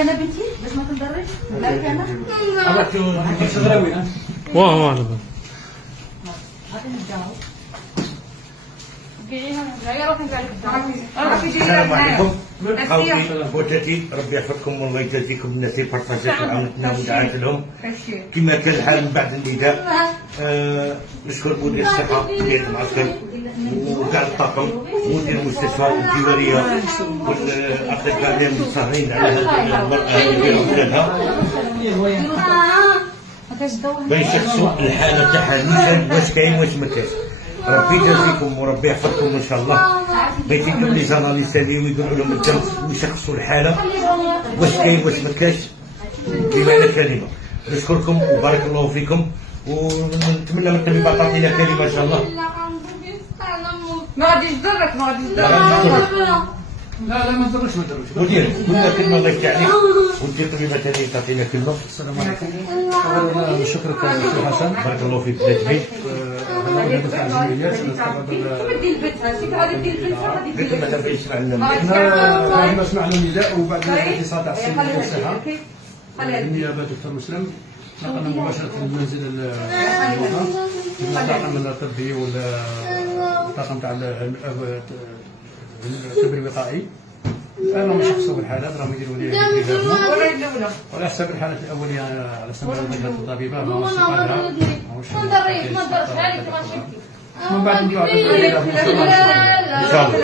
انا بنتي باش ما تنضرش لا انا واه انا السلام عليكم خوتي خواتاتي، ربي يحفظكم والله يجازيكم الناس اللي بارطاجيتوا عاونتنا ودعات لهم كما كان الحال من بعد النداء. نشكر مدير الصحه ديال المعسكر وكاع الطاقم ومدير المستشفى الجواريه والاطباء اللي مسهرين على هذه المراه وولادها باش يشخصوا الحاله تاعها نيشان واش كاين واش ما كاينش. ربي يجازيكم وربي يحفظكم ان شاء الله. بغيت ندير لي زاناليز ويقولوا لهم الدم ويشخصوا الحاله واش كاين واش ما كاينش بمعنى كلمه. نشكركم وبارك الله فيكم ونتمنى من الطبيبات تعطينا كلمه ان شاء الله. ما غاديش تضرك ما غاديش تضرك لا ما نضرش مدير قلنا كلمه الله يفتح عليك وانت الطبيبات هذه تعطينا كلمه. السلام عليكم. اولا نشكرك سي حسن، بارك الله فيك بلاد بيت. هذا تاع الجمعيات قلت ما تبغيش تسمع لنا احنا سمعنا النداء وبعد الاتصال تاع السيد وزير الصحه بالنيابه دكتور مسلم نقلنا مباشره للمنزل الوطن الطاقم الطبي والطاقم تاع الطب الوقائي. راهم يشخصوا الحالات، راهم يديروا لي وعلى حسب الحالات الاوليه على حسب الوظيفه الطبيبه ما استقالها من بعد نطلع ان شاء الله.